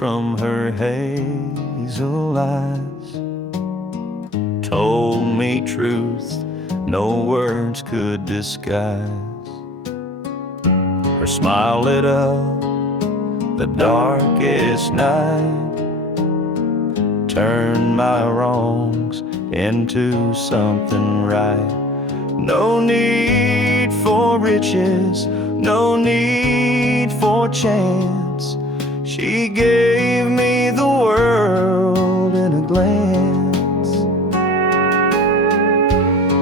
from her hazel eyes told me truth no words could disguise. Her smile lit up the darkest night, turned my wrongs into something right. No need for riches, no need for chance. She gave me the world in a glance.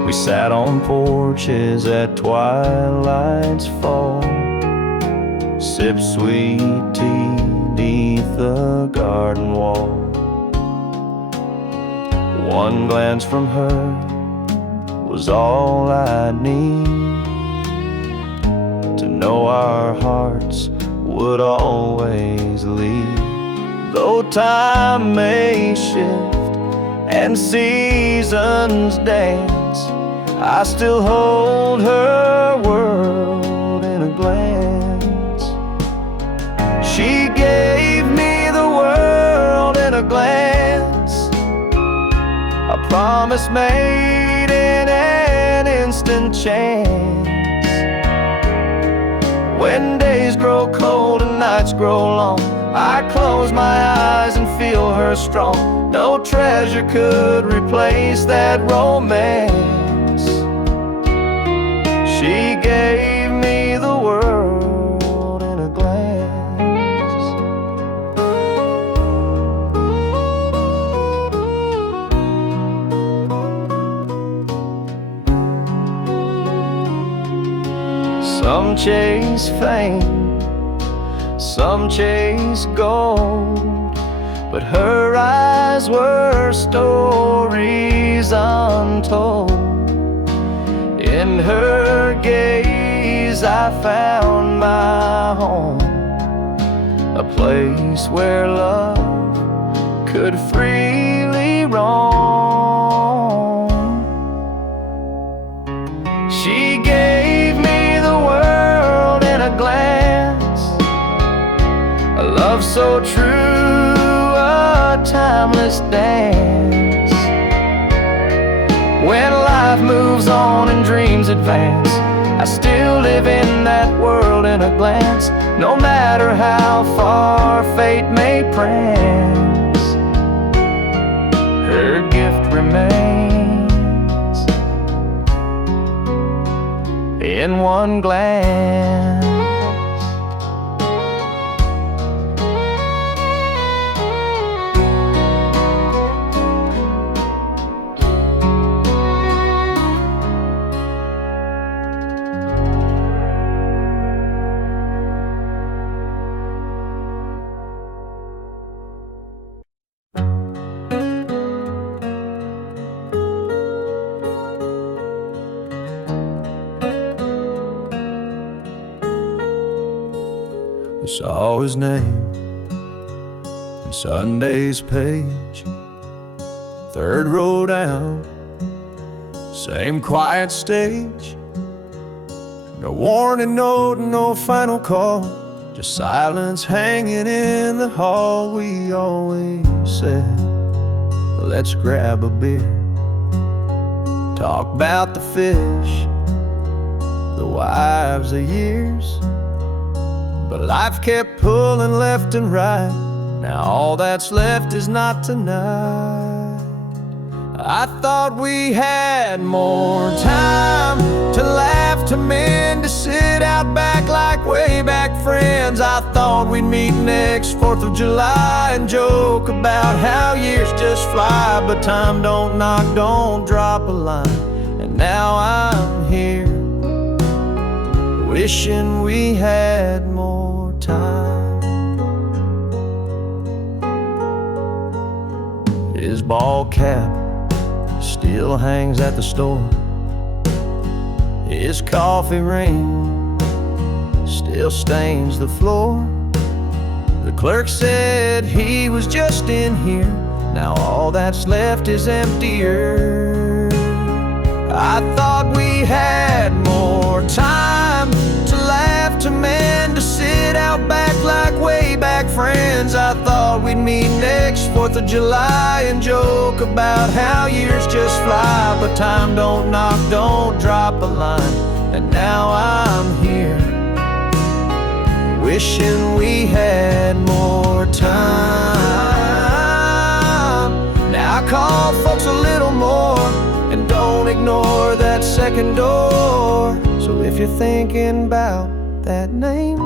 We sat on porches at twilight's fall, sipped sweet tea beneath the garden wall. One glance from her was all I'd need to know our hearts would always lead. Though time may shift and seasons dance, I still hold her world in a glance. She gave me the world in a glance, a promise made in an instant chance. When days grow cold and nights grow long, I close my eyes and feel her strong. No treasure could replace that romance. She gave me the world in a glance. Some chase fame, some chase gold, but her eyes were stories untold. In her gaze I found my home, a place where love could freely roam. She gave me the world in a glance, a love so true, a timeless dance. When life moves on and dreams advance, I still live in that world in a glance. No matter how far fate may prance, her gift remains in one glance. I saw his name in Sunday's page, third row down, same quiet stage. No warning note, no final call, just silence hanging in the hall. We always said, let's grab a beer, talk about the fish, the wives of years. But life kept pulling left and right, now all that's left is not tonight. I thought we had more time to laugh, to mend, to sit out back like way back friends. I thought we'd meet next 4th of July and joke about how years just fly, but time don't knock, don't drop a line. And now I'm here, wishing we had more time. His ball cap still hangs at the store, his coffee ring still stains the floor. The clerk said he was just in here, now all that's left is emptier. I thought we had more time to laugh, out to mend, to sit out back like way back friends. I thought we'd meet next 4th of July and joke about how years just fly. But time don't knock, don't drop a line, and now I'm here, wishing we had more time. Now I call folks a little more, and don't ignore that second door. So if you're thinking about that name,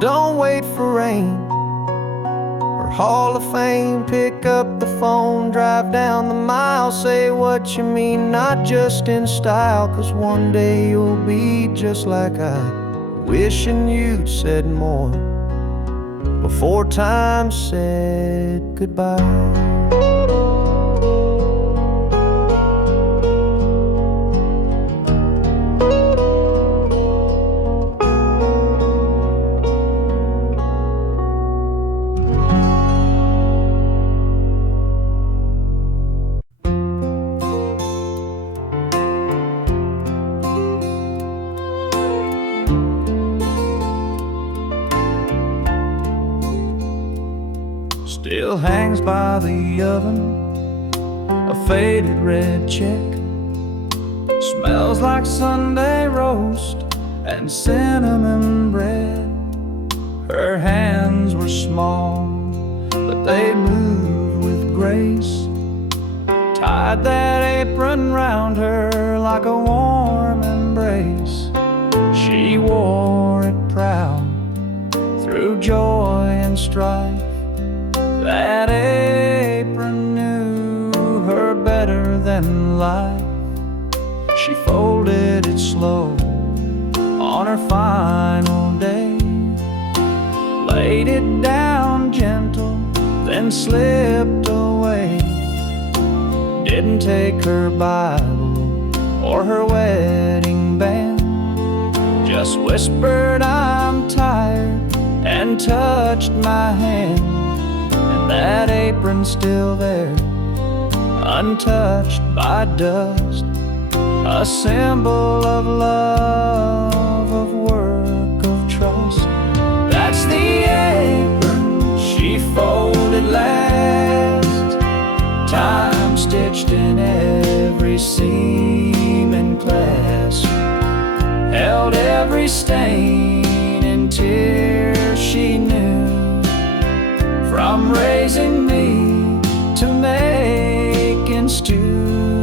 don't wait for rain or Hall of Fame. Pick up the phone, drive down the mile, say what you mean, not just in style. 'Cause one day you'll be just like I, wishing you'd said more before time said goodbye. Still hangs by the oven, a faded red check. Smells like Sunday roast and cinnamon bread. Her hands were small, but they moved with grace. Tied that apron round her like a warm embrace. She wore it proud through joy and strife. That apron knew her better than life. She folded it slow on her final day, laid it down gentle, then slipped away. Didn't take her Bible or her wedding band, just whispered, "I'm tired," and touched my hand. That apron's still there, untouched by dust, a symbol of love, of work, of trust. That's the apron she folded last, time stitched in every seam and clasp, held every stain in tears she knew. From raising me to making stew,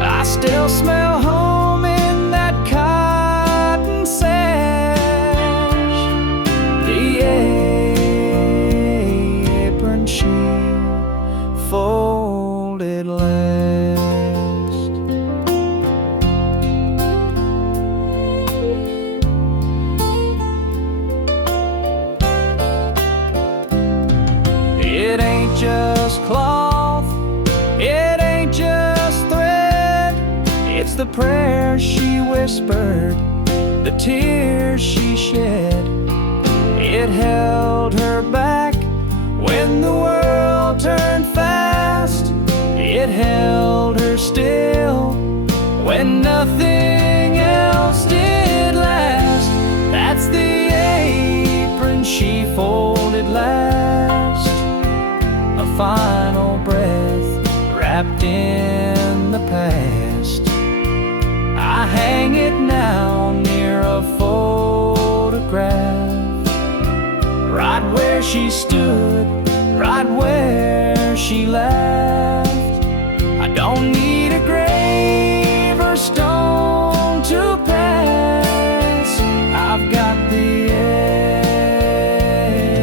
I still smell home in that cotton sash. The apron she folded last. It ain't just cloth, it ain't just thread. It's the prayers she whispered, the tears she shed. It held her back when the world turned fast. It held her still when nothing else did last. That's the apron she folded last, a final breath wrapped in the past. I hang it now near a photograph, right where she stood, right where she laughed. I don't need a grave or stone to pass, I've got the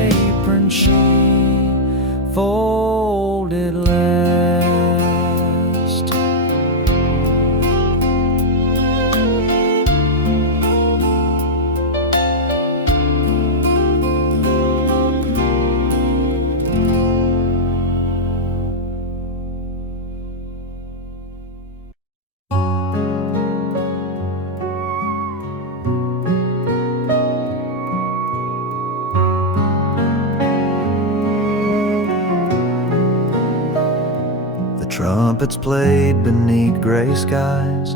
apron she folded last. Trumpets played beneath gray skies,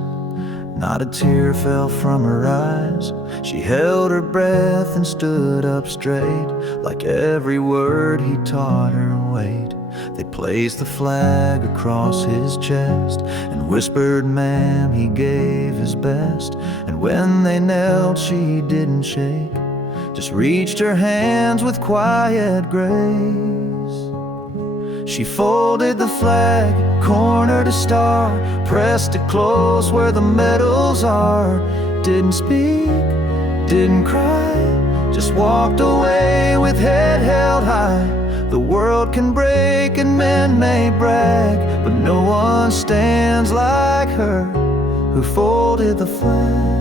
Not a tear fell from her eyes. She held her breath and stood up straight. Like every word he taught her weighed. They placed the flag across his chest and whispered, "Ma'am," he gave his best. And when they knelt, she didn't shake, just reached her hands with quiet grace. She folded the flag, corner to star, pressed it close where the medals are. Didn't speak, didn't cry, just walked away with head held high. The world can break and men may brag, but no one stands like her who folded the flag.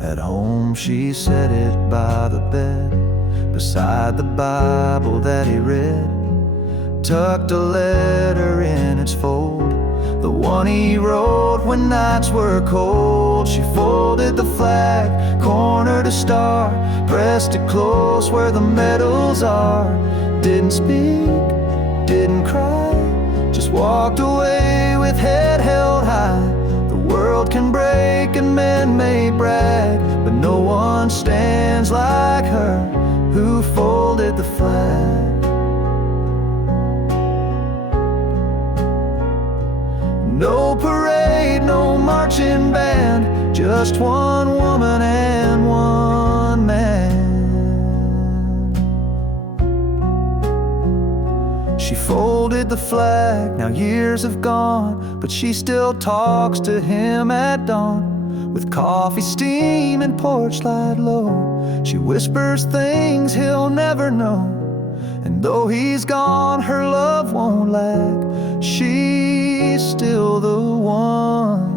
At home she said it by the bed, beside the Bible that he read, tucked a letter in its fold, the one he wrote when nights were cold. She folded the flag, corner to star, pressed it close where the medals are. Didn't speak, didn't cry, just walked away with head held high. The world can break and men may brag, but no one stands like her who folded the flag. No parade, no marching band, just one woman and one man. She folded the flag, now years have gone, but she still talks to him at dawn. With coffee steam and porch light low, she whispers things he'll never know. And though he's gone, her love won't lack. She's still the one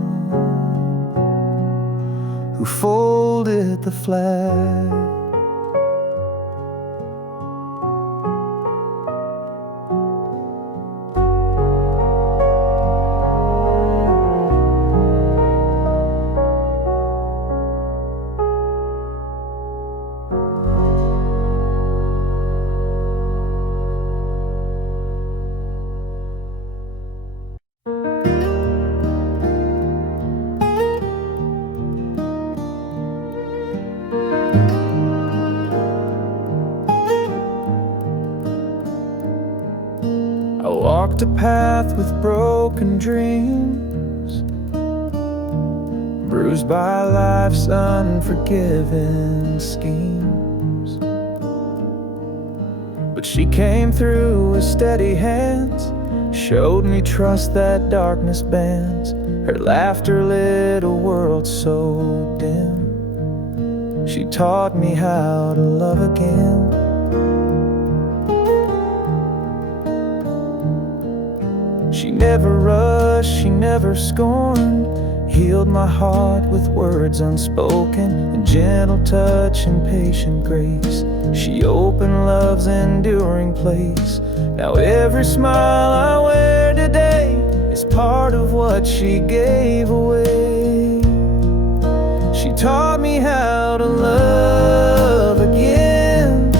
who folded the flag. I walked a path with broken dreams, bruised by life's unforgiving schemes. But she came through with steady hands, showed me trust that darkness bans. Her laughter lit a world so dim. She taught me how to love again. She never rushed, she never scorned, healed my heart with words unspoken, and gentle touch and patient grace. She opened love's enduring place. Now every smile I wear today is part of what she gave away. She taught me how to love again,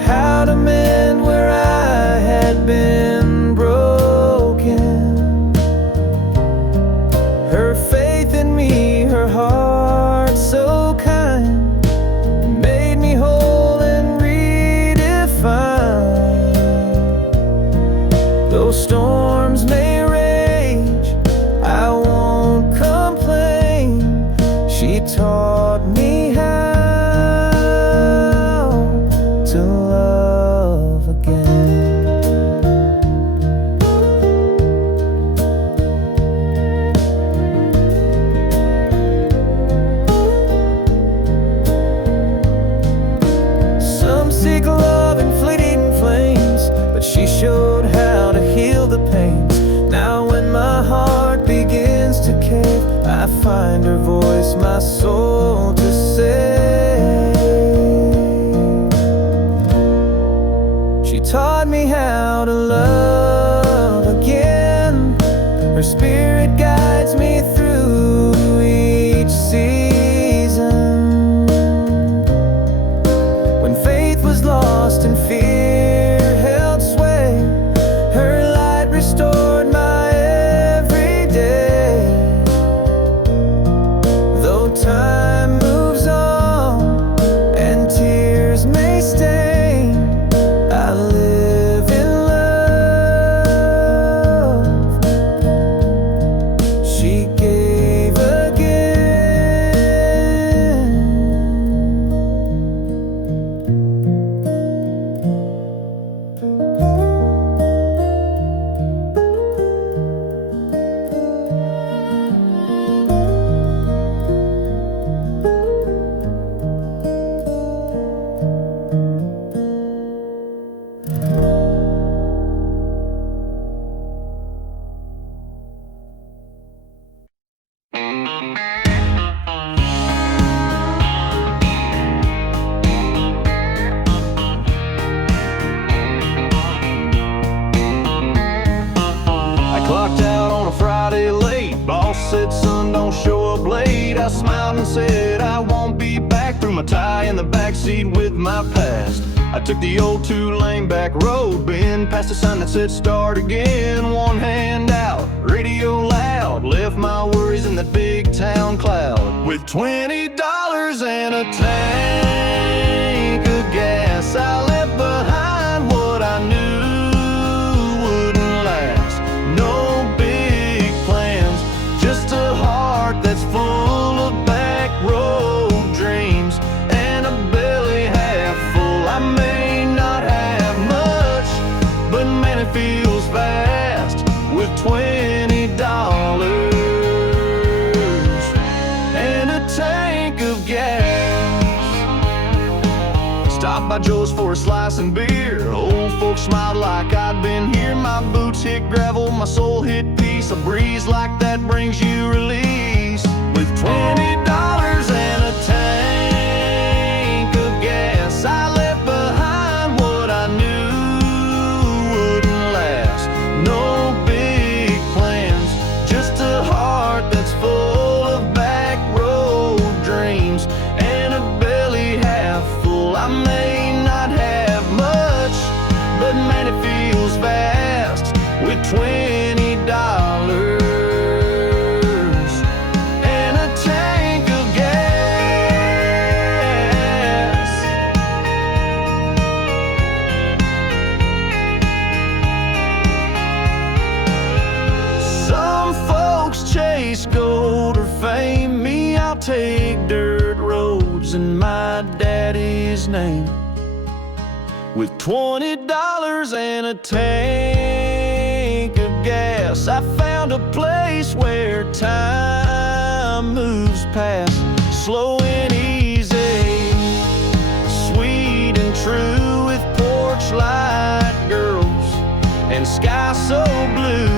how to mend where I had been broken. Her faith in me, her heart so kind, made me whole and redefined. Though storms may rage, I won't complain. She taught me how to love again. Some seek love in fleeting flames, but she showed how to heal the pains. Now when my heart begins to cave, I find her voice, my soul to save. She taught me how to love again. Her spirit guides me through each season. When faith was lost and fear held sway, her light restored my my tie in the backseat with my past. I took the old two-lane back road bend, past a sign that said start again. One hand out, radio loud, left my worries in that big town cloud. With $20 and a tank of gas, I left behind what I knew wouldn't last. No big plans, just a heart that's full of back road dreams and a belly half full. I may not have much, but man, it feels fast with $20 and a tank of gas. Stopped by Joe's for a slice and beer. Old folks smiled like I'd been here. My boots hit gravel, my soul hit peace. A breeze like that brings you release. With $20 and a tank of gas, I left behind what I knew wouldn't last. No big plans, just a heart that's full of back road dreams and a belly half full. I may not have much, but man, it feels fast with $20 and a tank of gas. Some folks chase gold or fame. Me, I'll take dirt roads in my daddy's name. With $20 and a tank of gas, I found a place where time moves past. Slow and easy, sweet and true, with porch light girls and sky so blue.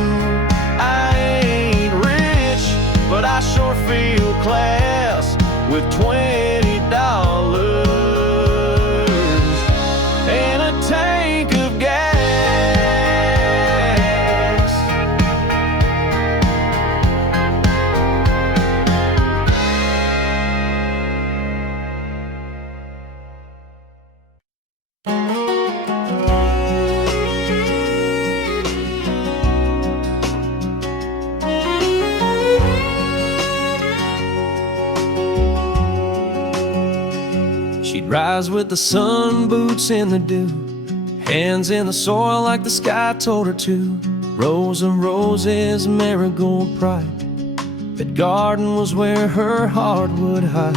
I ain't rich, but I sure feel class with $20 and a tank of gas. She'd rise with the sun, boots in the dew, hands in the soil like the sky told her to. Rows of roses, marigold pride. That garden was where her heart would hide.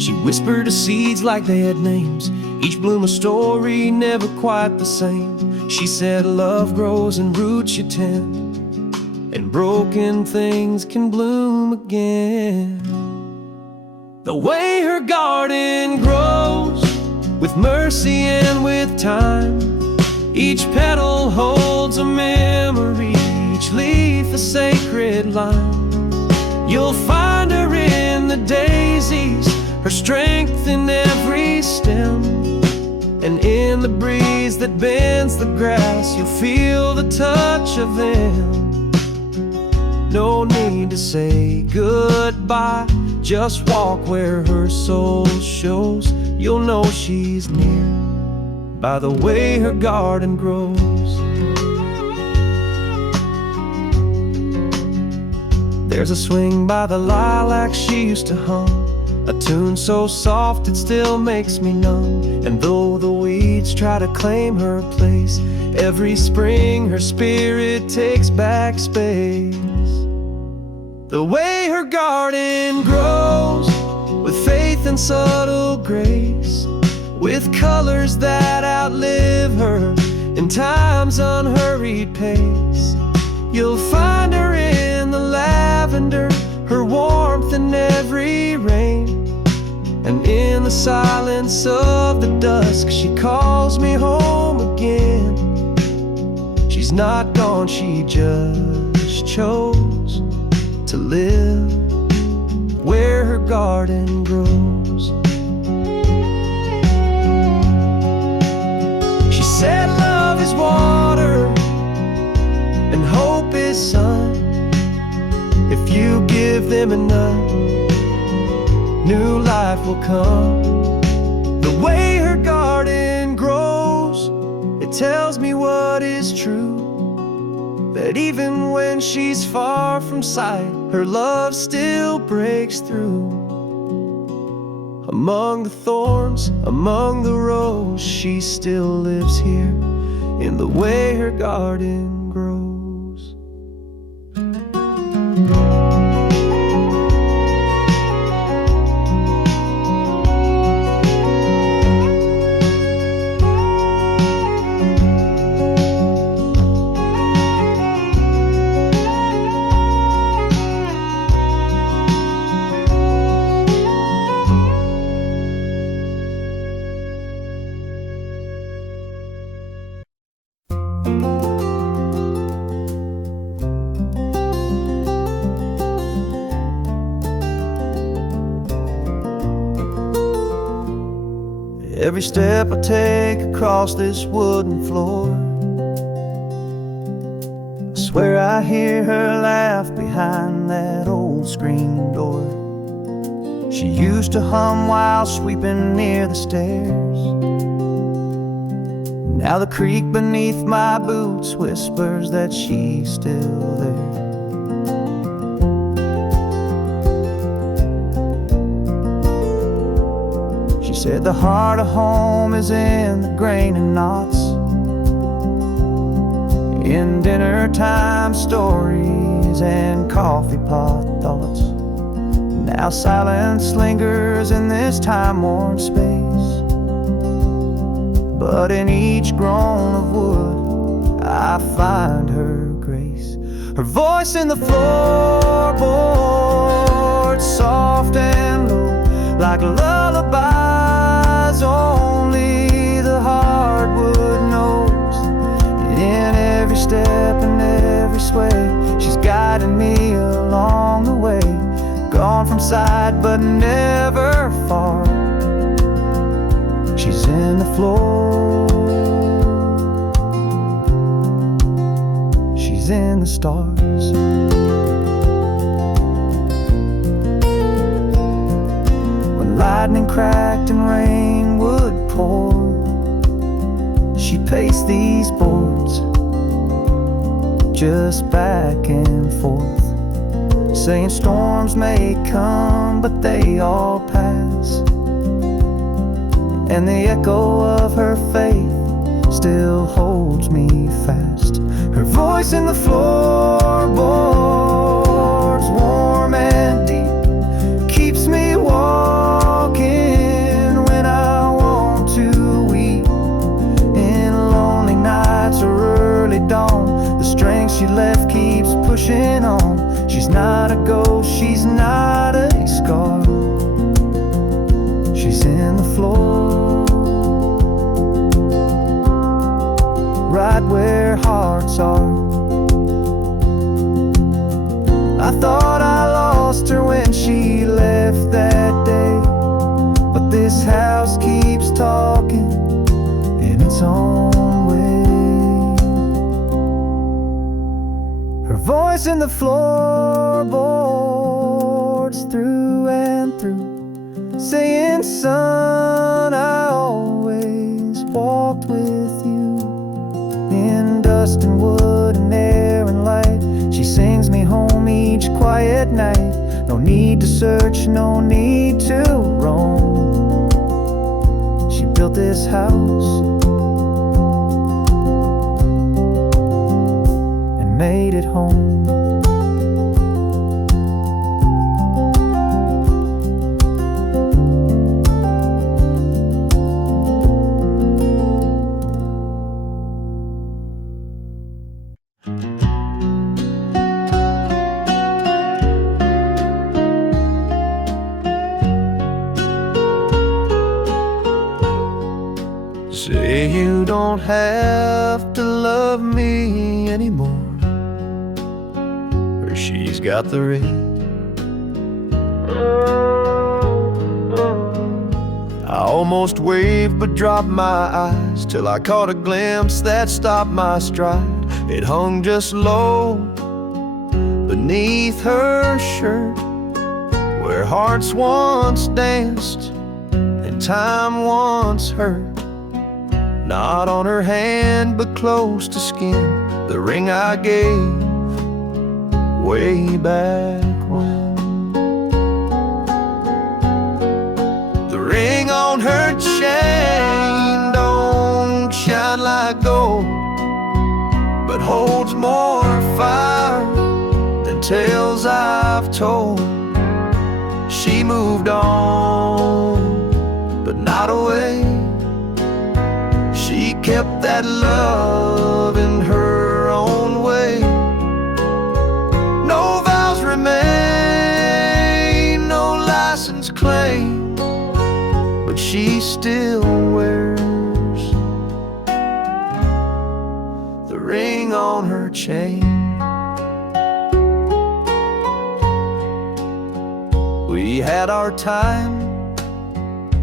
She whispered to seeds like they had names, each bloom a story, never quite the same. She said love grows in roots you tend, and broken things can bloom again. The way her garden grows, with mercy and with time. Each petal holds a memory, each leaf a sacred line. You'll find her in the daisies, her strength in every stem. And in the breeze that bends the grass, you'll feel the touch of them. No need to say goodbye, just walk where her soul shows. You'll know she's near by the way her garden grows. There's a swing by the lilac she used to hum, a tune so soft it still makes me numb. And though the weeds try to claim her place, every spring her spirit takes back space. The way her garden grows, with faith and subtle grace, with colors that outlive her in time's unhurried pace. You'll find her in the lavender, her warmth in every rain. And in the silence of the dusk, she calls me home again. She's not gone, she just chose to live where her garden grows. She said love is water and hope is sun. If you give them enough, new life will come. true, that even when she's far from sight, her love still breaks through. Among the thorns, among the roses, she still lives here in the way her garden grows. Every step I take across this wooden floor, I swear I hear her laugh behind that old screen door. She used to hum while sweeping near the stairs. Now the creak beneath my boots whispers that she's still there. She said the heart of home is in the grain and knots, in dinner time stories and coffee pot thoughts. Now silence lingers in this time-worn space, but in each groan of wood I find her grace. Her voice in the floorboard, soft and low, like lullabies only the hardwood knows. And in every step and every sway, she's guiding me along the way. Gone from sight but never far, she's in the floor, she's in the stars. When lightning cracked and rain would pour, she'd pace these boards just back and forth, saying storms may come but they all pass. And the echo of her faith still holds me fast. Her voice in the floorboards, warm and deep, keeps me walking when I want to weep. In lonely nights or early dawn, the strength she left keeps pushing on. She's not a ghost, she's not a scar, she's in the floor, right where hearts are. I thought I lost her when she left that day, but this house keeps talking in its own way. Her voice in the floorboards, through and through, saying, son, I always walked with you. In dust and wood and air and light, she sings me home each quiet night. No need to search, no need to roam. She built this house and made it home. Say you don't have to love me anymore, or she's got the ring. I almost waved but dropped my eyes till I caught a glimpse that stopped my stride. It hung just low beneath her shirt, where hearts once danced and time once hurt. not on her hand but close to skin. The ring I gave way back when. The ring on her chain don't shine like gold, but holds more fire than tales I've told. She moved on, but not away. She kept that love in her own way. No vows remain, no license claim, but she still wears the ring on her chain. We had our time,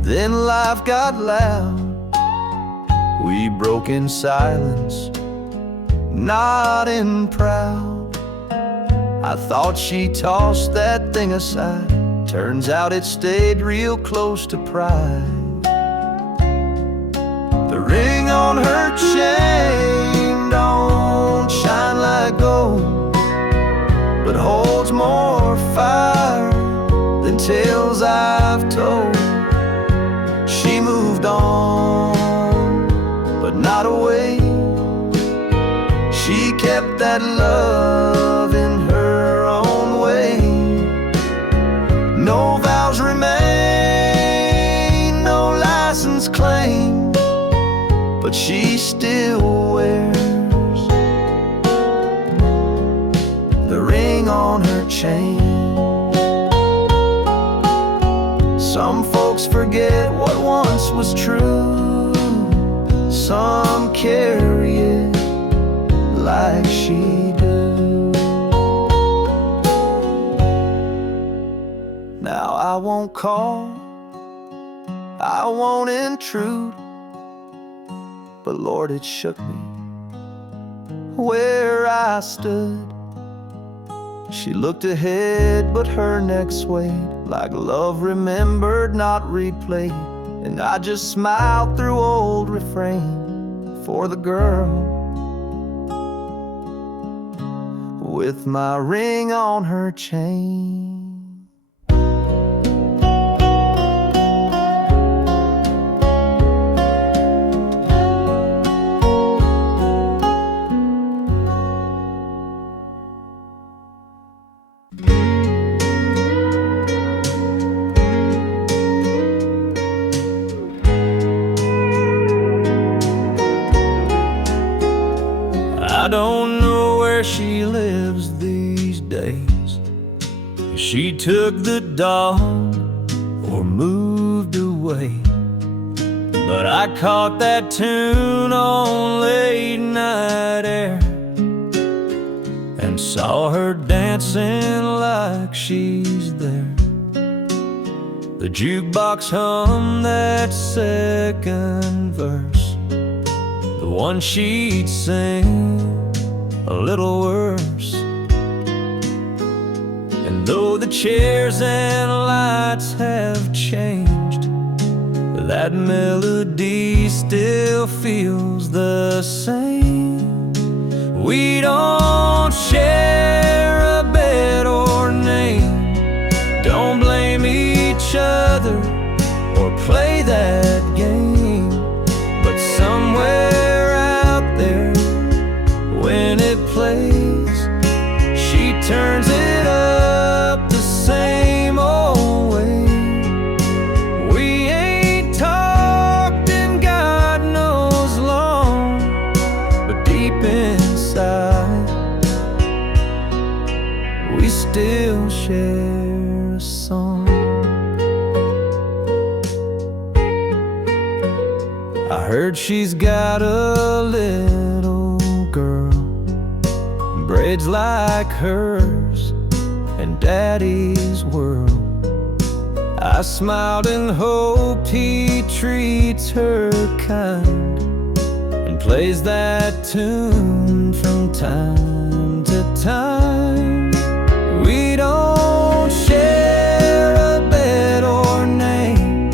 then life got loud. We broke in silence, not in proud. I thought she tossed that thing aside. Turns out it stayed real close to pride. The ring on her chain don't shine like gold, but holds more fire than tales I've told. She moved on, but not away. She kept that love in her own way. No vows remain, no license claim, but she still wears the ring on her chain. Some folks forget what once was true. Some carry it like she do. Now I won't call, I won't intrude, but Lord, it shook me where I stood. She looked ahead, but her neck swayed like love remembered, not replayed. And I just smiled through old refrain for the girl with my ring on her chain. I don't know where she lives these days. She took the dog or moved away, but I caught that tune on late night air and saw her dancing like she's there. The jukebox hummed that second verse, the one she'd sing a little worse. And though the chairs and lights have changed, that melody still feels the same. We don't share a bed or name, don't blame each other or play that game. But somewhere out there, when it plays, she turns it up the same old way. We ain't talked in God knows long, but deep inside, we still share a song. I heard she's got a little girl, braids like hers in Daddy's world. I smiled and hoped he treats her kind and plays that tune from time to time. We don't share a bed or name,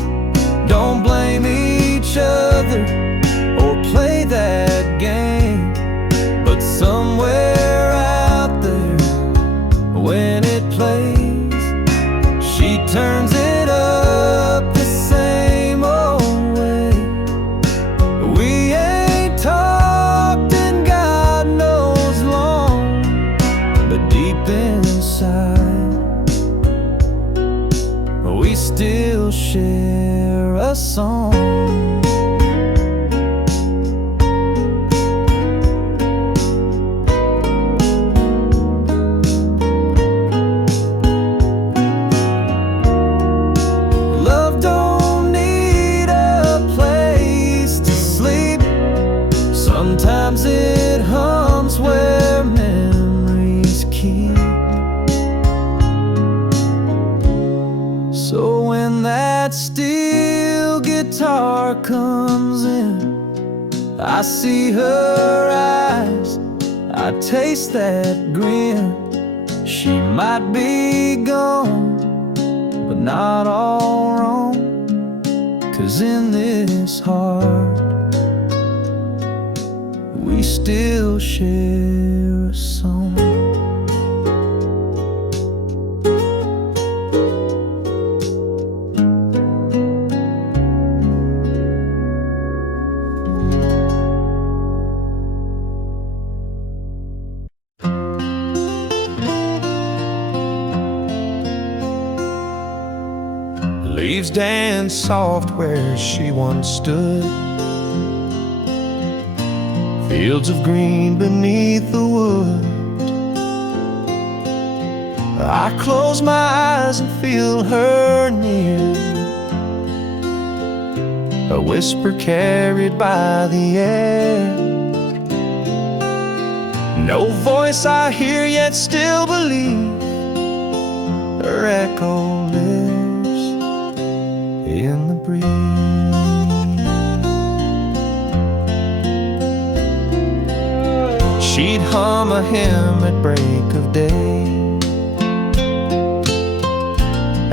don't blame each other or dark comes in, I see her eyes, I taste that grin. She might be gone, but not all wrong, 'cause in this heart we still share a song. Leaves dance soft where she once stood, fields of green beneath the wood. I close my eyes and feel her near, a whisper carried by the air. No voice I hear, yet still believe her echo lives in the breeze. She'd hum a hymn at break of day,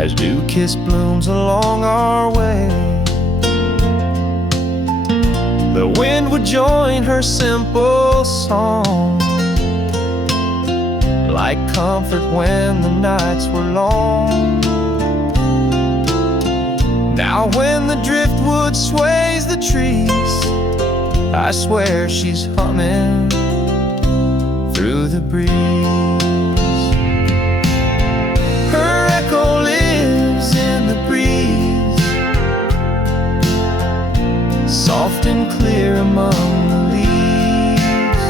as dew-kissed blooms along our way. The wind would join her simple song, like comfort when the nights were long. Now when the driftwood sways the trees, I swear she's humming through the breeze. Her echo lives in the breeze, soft and clear among the leaves.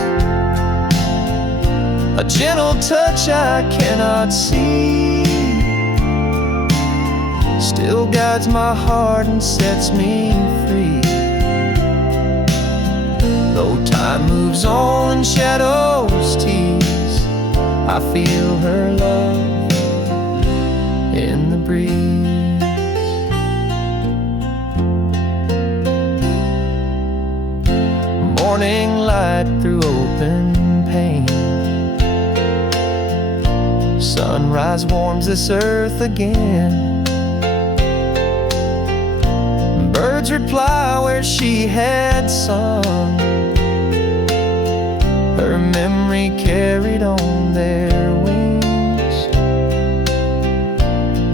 A gentle touch I cannot see still guides my heart and sets me free. Though time moves on and shadows tease, I feel her love in the breeze. Morning light through open pane, sunrise warms this earth again. Birds reply where she had sung, her memory carried on their wings.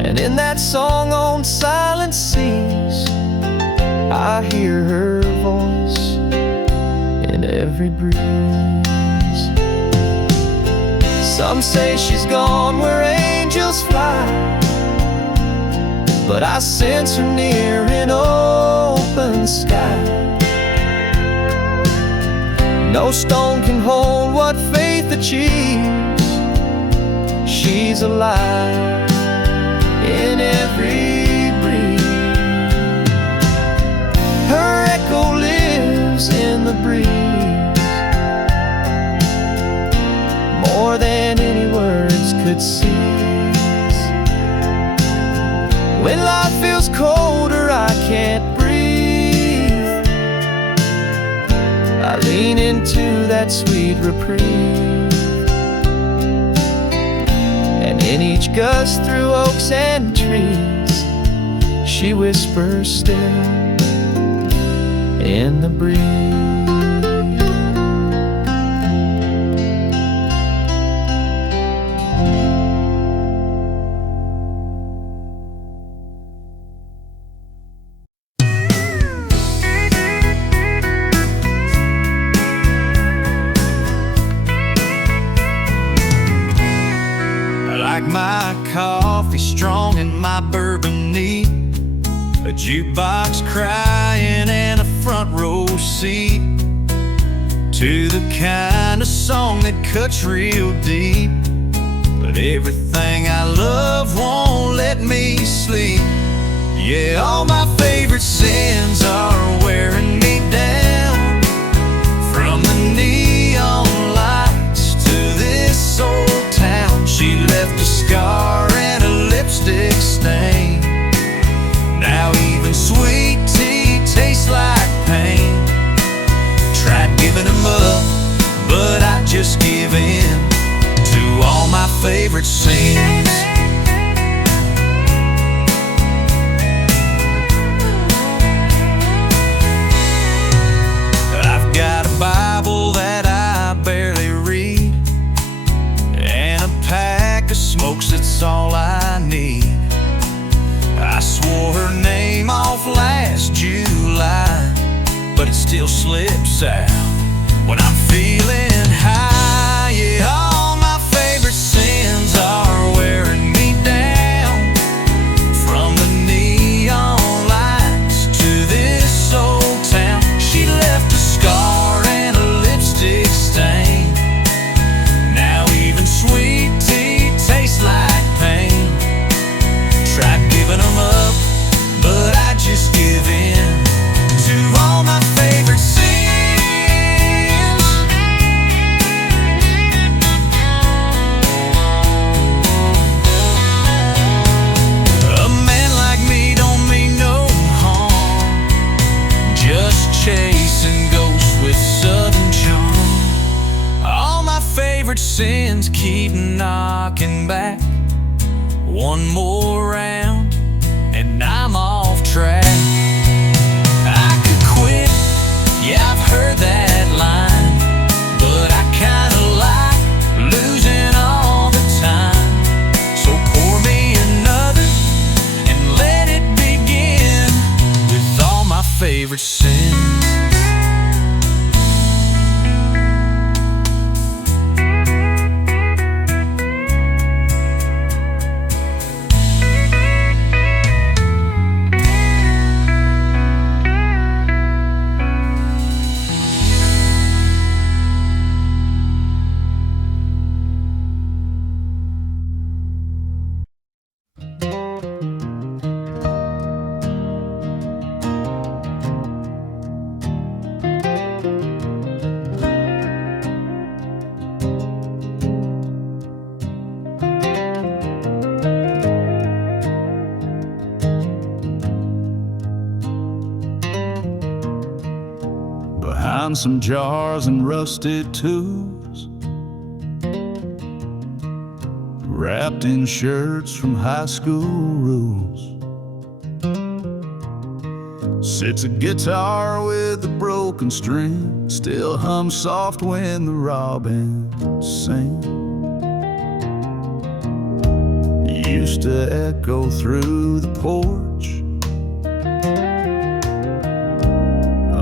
And in that song on silent seas, I hear her voice in every breeze. Some say she's gone where angels fly, but I sense her near in open sky. No stone can hold what faith achieves. She's alive in every breeze. Her echo lives in the breeze, more than any words could seize. When life feels colder, I can't breathe, I lean into that sweet reprieve. And in each gust through oaks and trees, she whispers still in the breeze. Like my coffee strong and my bourbon neat, a jukebox crying and a front row seat to the kind of song that cuts real deep. But everything I love won't let me sleep. Yeah, all my favorite sins are wearing me down, from the neon lights to this old town. She left a scar and a lipstick stain. Now even sweet tea tastes favorite sins. I've got a Bible that I barely read, and a pack of smokes, that's all I need. I swore her name off last July, but it still slips out when I'm feeling high. Yeah, all my favorite sins are wearing me down, from the neon lights to this old town. She left a scar and a lipstick stain. Now even sweet tea tastes like pain. Tried giving them up, but I just give in to all my favorite sins. A man like me don't mean no harm, just chasing ghosts with southern charm. All my favorite sins keep knocking back. One more round and I'm off track. I could quit, yeah, I've heard that line, but I kinda like losing all the time. So pour me another and let it begin with all my favorite sins. Behind some jars and rusted tools, wrapped in shirts from high school rules, sits a guitar with a broken string, still hums soft when the robins sing. Used to echo through the porch,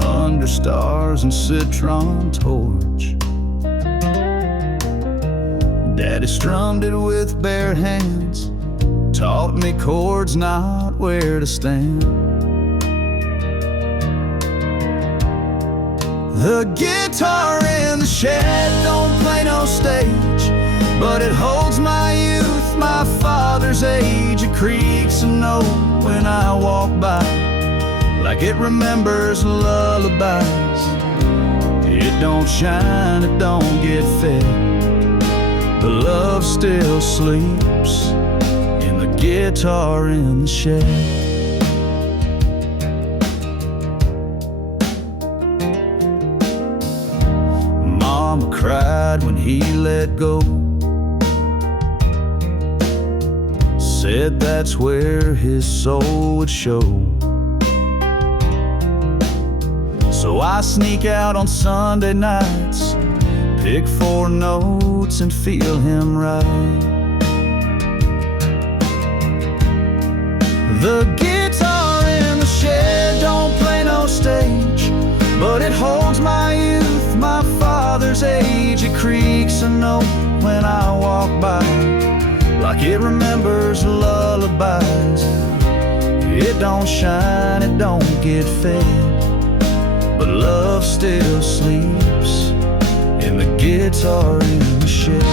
under stars and citron torch. Daddy strummed it with bare hands, taught me chords, not where to stand. The guitar in the shed don't play no stage, but it holds my youth, my father's age. It creaks a note when I walk by, like it remembers lullabies. It don't shine, it don't get fed, but love still sleeps in the guitar in the shed. Mama cried when he let go, said that's where his soul would show. So I sneak out on Sunday nights, pick 4 notes and feel him right. The guitar in the shed don't play no stage, but it holds my youth, my father's age. It creaks a note when I walk by, like it remembers lullabies. It don't shine, it don't get fed, but love still sleeps in the guitar in the shed.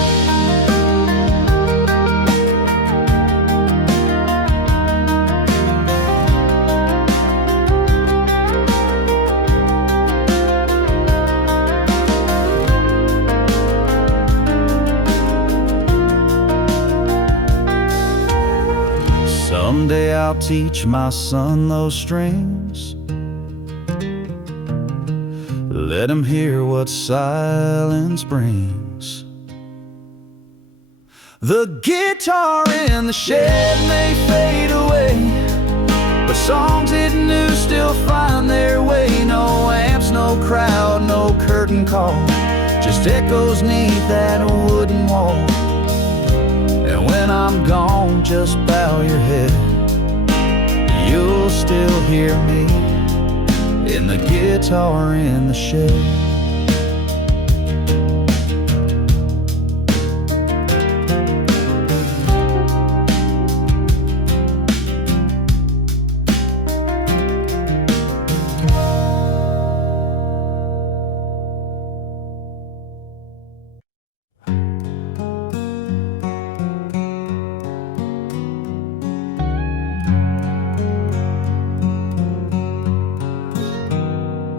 Someday I'll teach my son those strings, let him hear what silence brings. The guitar in the shed may fade away, but songs it knew still find their way. No amps, no crowd, no curtain call, just echoes neath that wooden wall. And when I'm gone, just bow your head, you'll still hear me in the guitar in the shed.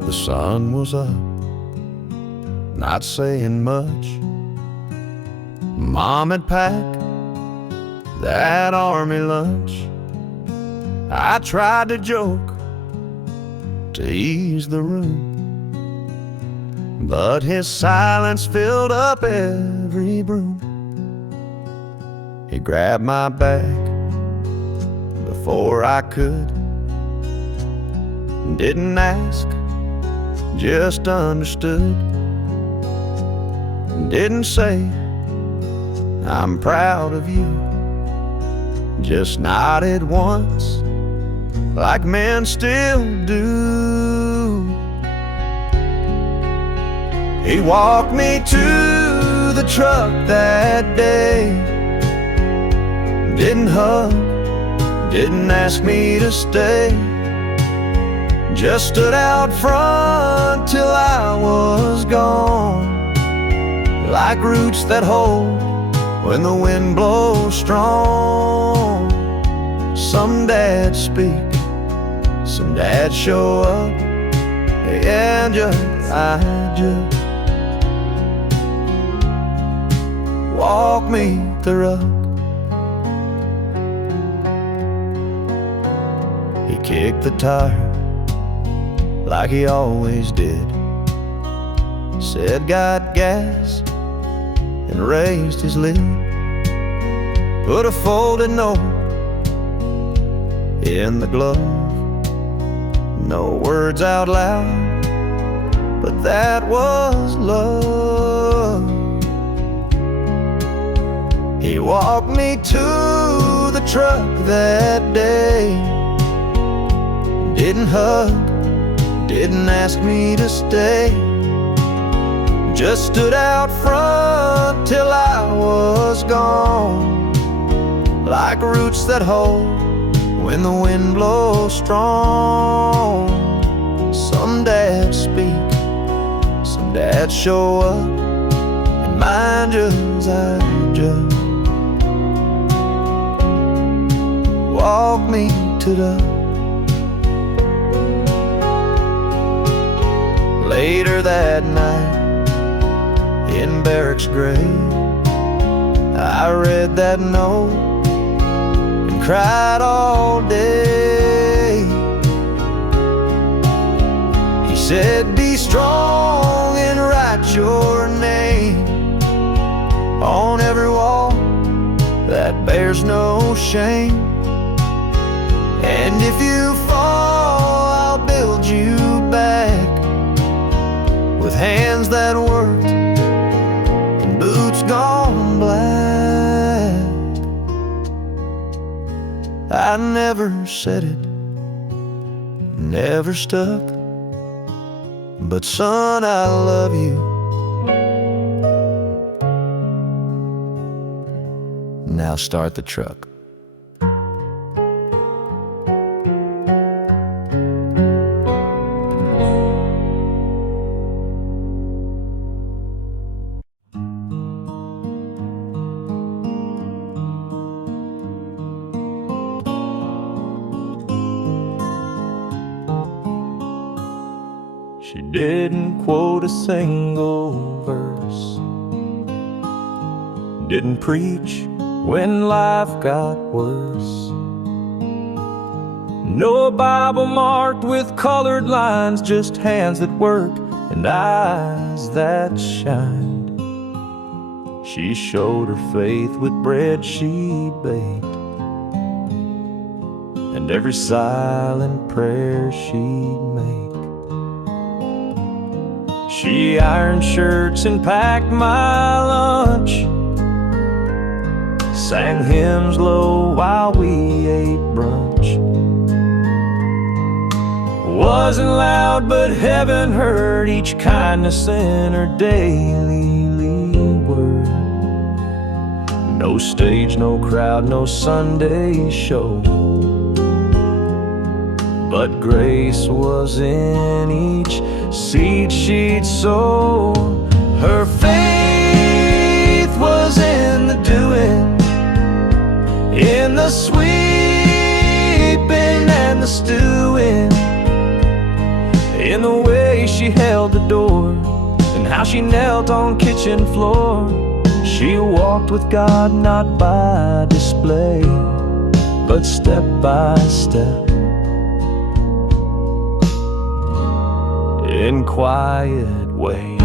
The sun was up, not saying much. Mom had packed that army lunch. I tried to joke to ease the room, but his silence filled up every room. He grabbed my bag before I could, didn't ask, just understood. Didn't say, I'm proud of you, just nodded once, like men still do. He walked me to the truck that day, didn't hug, didn't ask me to stay, just stood out front till I was gone, like roots that hold when the wind blows strong. Some dads speak, some dads show up, and I just walk me the rug. He kicked the tire like he always did, said got gas, and raised his lid. Put a folded note in the glove, no words out loud, but that was love. He walked me to the truck that day, didn't hug, didn't ask me to stay, just stood out front till I was gone, like roots that hold when the wind blows strong. Some dads speak, some dads show up, and mine just, I just walk me to the. Later that night, in barracks gray, I read that note and cried all day. He said, be strong and write your name on every wall that bears no shame. And if you fall, I'll build you back with hands that worked and boots gone black. I never said it, never stuck, but son, I love you. Now start the truck. She didn't quote a single verse, didn't preach when life got worse. No Bible marked with colored lines, just hands that worked and eyes that shined. She showed her faith with bread she baked, and every silent prayer she'd make. She ironed shirts and packed my lunch, sang hymns low while we ate brunch. Wasn't loud, but heaven heard each kindness in her daily word. No stage, no crowd, no Sunday show, but grace was in each seed she'd sow. Her faith was in the doing, in the sweeping and the stewing, in the way she held the door and how she knelt on kitchen floor. She walked with God not by display, but step by step, in quiet ways.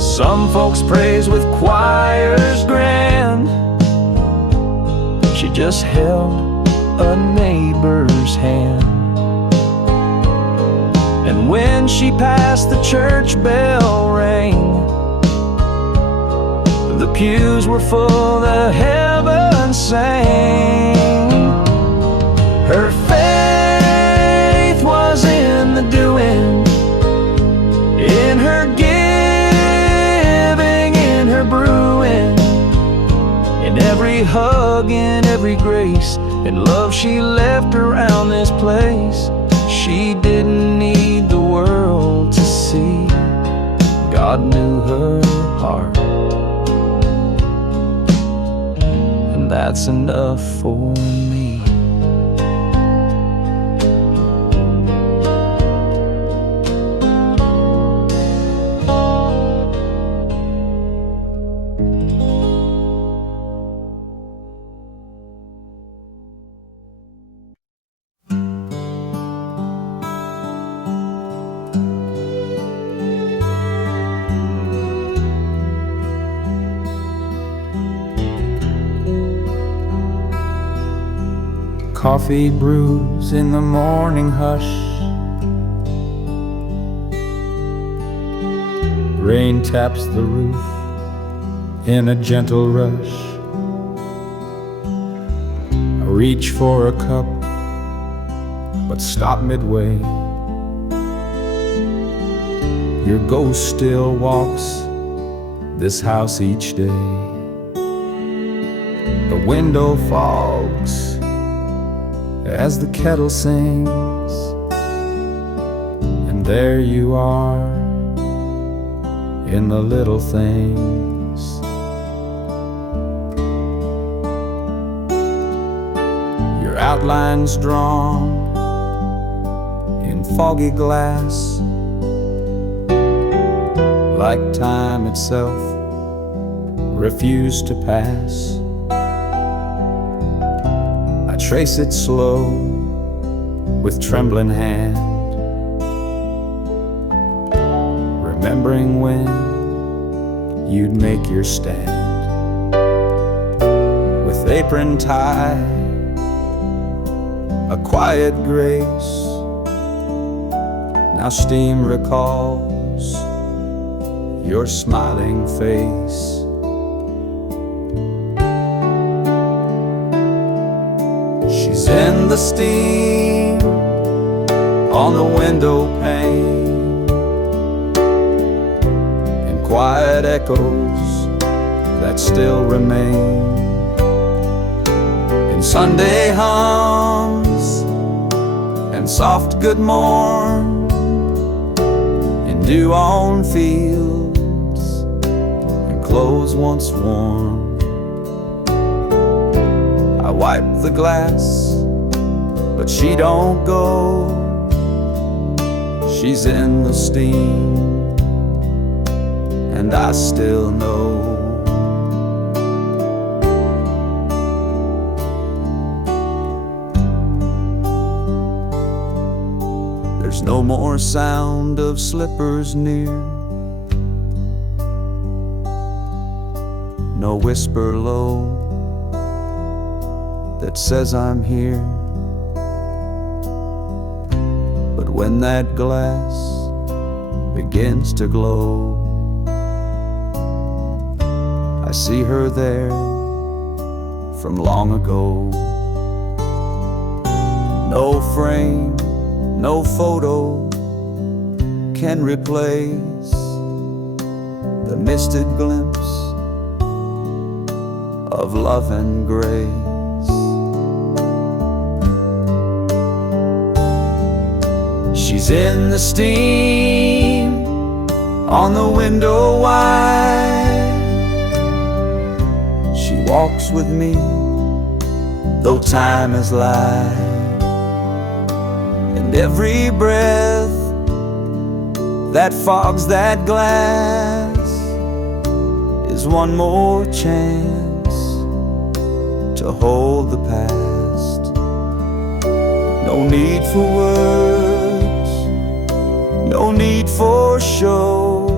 Some folks praise with choirs grand. She just held a neighbor's hand, and when she passed, the church bell rang. The pews were full, the heavens sang. Her faith was in the doing, in her giving, in her brewing, in every hug, in every grace and love she left around this place. She didn't need the world to see, God knew her heart, and that's enough for me. Coffee brews in the morning hush, rain taps the roof in a gentle rush. I reach for a cup, but stop midway. Your ghost still walks this house each day. The window fogs as the kettle sings, and there you are in the little things. Your outlines drawn in foggy glass, like time itself refused to pass. Trace it slow with trembling hand, remembering when you'd make your stand. With apron tie, a quiet grace, now steam recalls your smiling face. In the steam on the window pane, and quiet echoes that still remain, in Sunday hums and soft good morn, in dew on fields and clothes once worn. I wipe the glass, but she don't go. She's in the steam, and I still know. There's no more sound of slippers near, no whisper low that says I'm here. But when that glass begins to glow, I see her there from long ago. No frame, no photo can replace the misted glimpse of love and grace. She's in the steam on the window wide. She walks with me, though time has lied. And every breath that fogs that glass is one more chance to hold the past. No need for words, no need for show.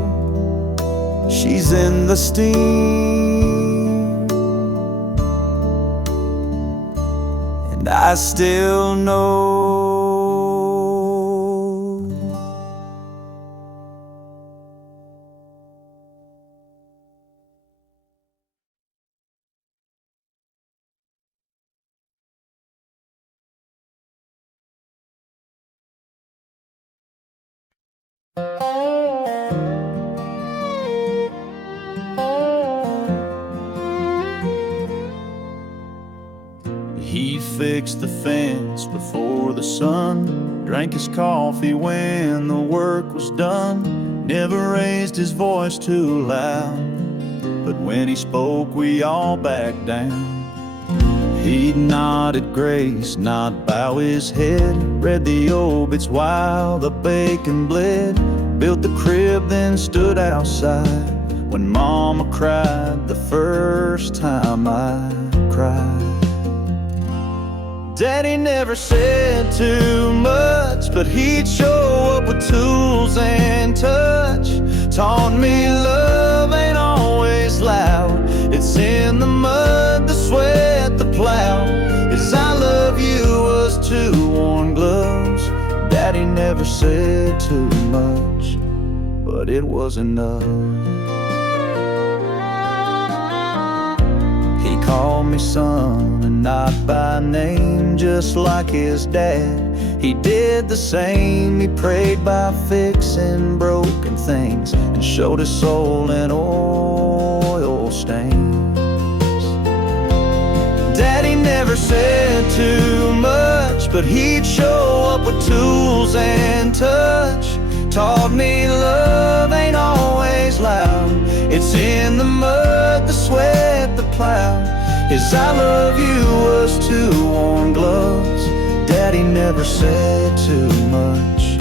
She's in the steam, and I still know. He fixed the fence before the sun, drank his coffee when the work was done, never raised his voice too loud, but when he spoke we all backed down. He'd nod at grace, not bow his head, read the obits while the bacon bled, built the crib then stood outside when Mama cried the first time I cried. Daddy never said too much, but he'd show up with tools and touch. Taught me love ain't always loud, it's in the mud, the sweat, the plow. His I love you was two worn gloves. Daddy never said too much, but it was enough. He called me son and not by name, just like his dad. He did the same, he prayed by fixing broken things and showed his soul in oil stains. Daddy never said too much, but he'd show up with tools and touch. Taught me love ain't always loud, it's in the mud, the sweat, the plow. His I love you was two worn gloves. Daddy never said too much,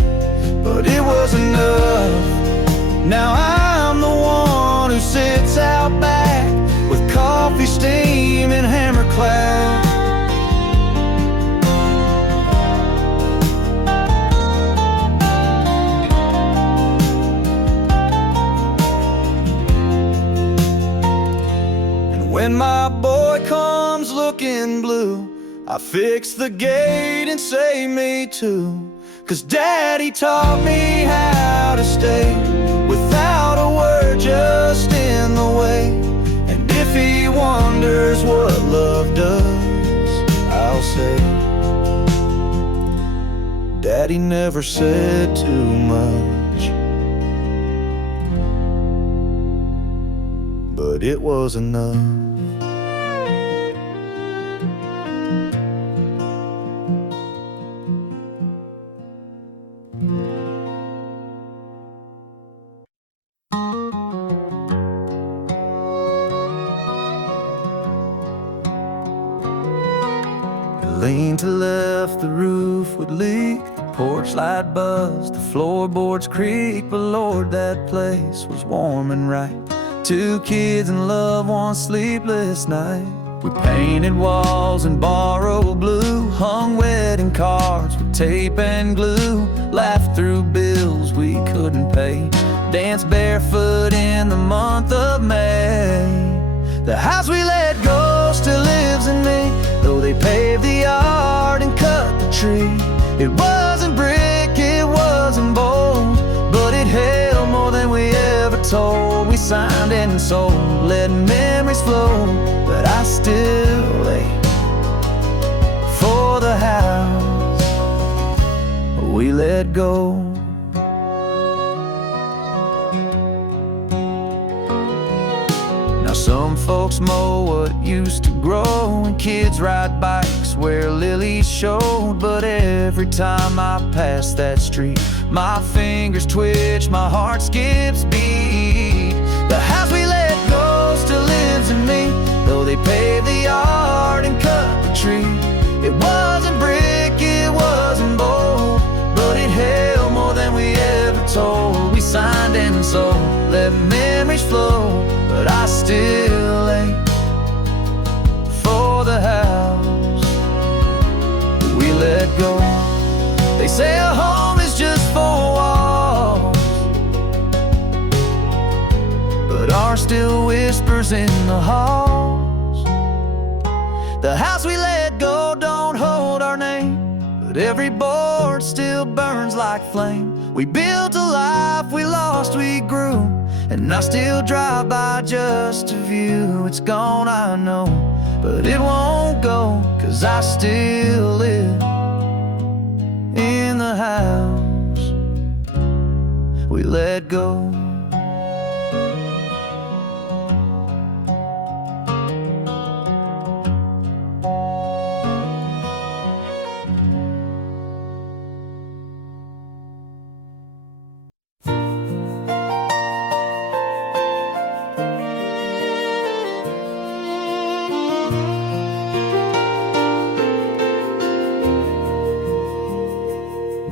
but it was enough. Now I'm the one who sits out back with coffee steam and hammer cloud. When my boy comes looking blue, I fix the gate and say me too. 'Cause Daddy taught me how to stay without a word, just in the way. And if he wonders what love does, I'll say Daddy never said too much, but it was enough. Lean to left, the roof would leak, the porch light buzzed, the floorboards creak. But Lord, that place was warm and right. 2 kids in love, 1 sleepless night. We painted walls and borrowed blue, hung wedding trading cards with tape and glue, laughed through bills we couldn't pay, danced barefoot in the month of May. The house we let go still lives in me, though they paved the yard and cut the tree. It wasn't brick, it wasn't bold, but it held more than we ever told. We signed and sold, let memories flow, but I still ache for the house we let go. Now some folks mow what used to grow, and kids ride bikes where lilies showed. But every time I pass that street, my fingers twitch, my heart skips beat. The house we let go still lives in me, though they paved the yard and cut the tree. It wasn't brick, it wasn't bold, but it held more than we ever told. We signed and sold, let memories flow, but I still ache for the house we let go. They say a home is just four walls, but ours still whispers in the halls. The house we let go don't hold our name, but every board still burns like flame. We built a life, we lost, we grew, and I still drive by just to view. It's gone, I know, but it won't go, 'cause I still live in the house we let go.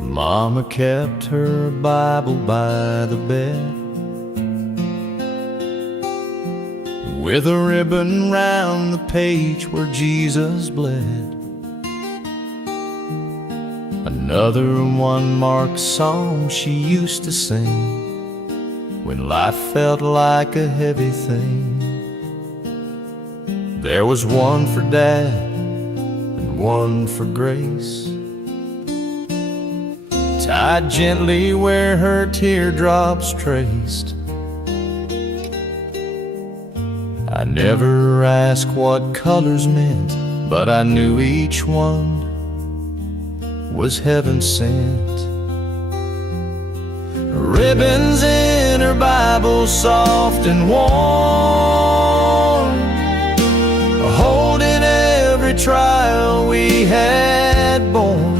Mama kept her Bible by the bed, with a ribbon round the page where Jesus bled. Another one-marked song she used to sing when life felt like a heavy thing. There was one for Dad and one for Grace, tied gently where her teardrops traced. I never asked what colors meant, but I knew each one was heaven sent. Ribbons in her Bible, soft and warm, holding every trial we had borne.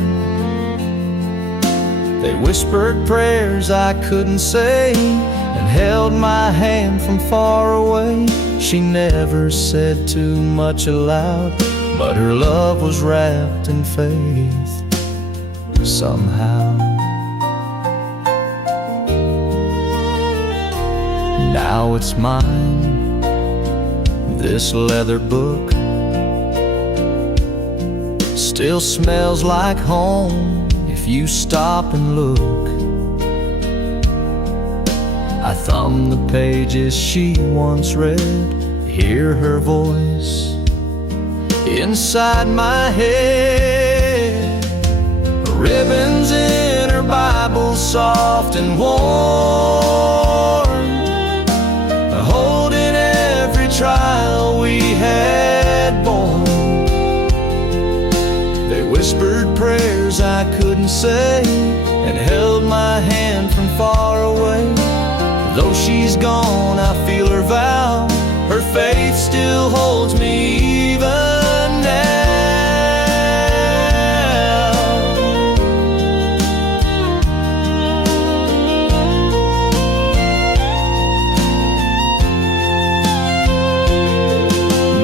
They whispered prayers I couldn't say, and held my hand from far away. She never said too much aloud, but her love was wrapped in faith somehow. Now it's mine, this leather book, still smells like home if you stop and look. I thumb the pages she once read, hear her voice inside my head. Ribbons in her Bible, soft and warm, holding every trial we had borne. They whispered prayers I couldn't say, and held my hand from far away. Though she's gone, I feel her vow, her faith still holds me even now.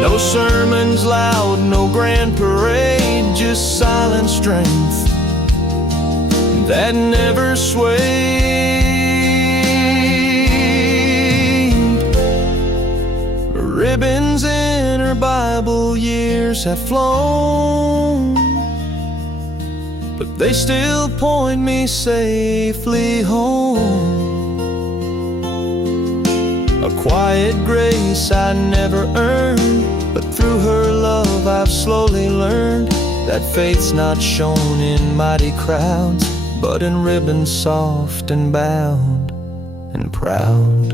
No sermons loud, no grand parade, just silent strength that never swayed. Ribbons in her Bible, years have flown, they still point me safely home. A quiet grace I never earned, but through her love I've slowly learned that faith's not shown in mighty crowds, but in ribbons soft and bound and proud.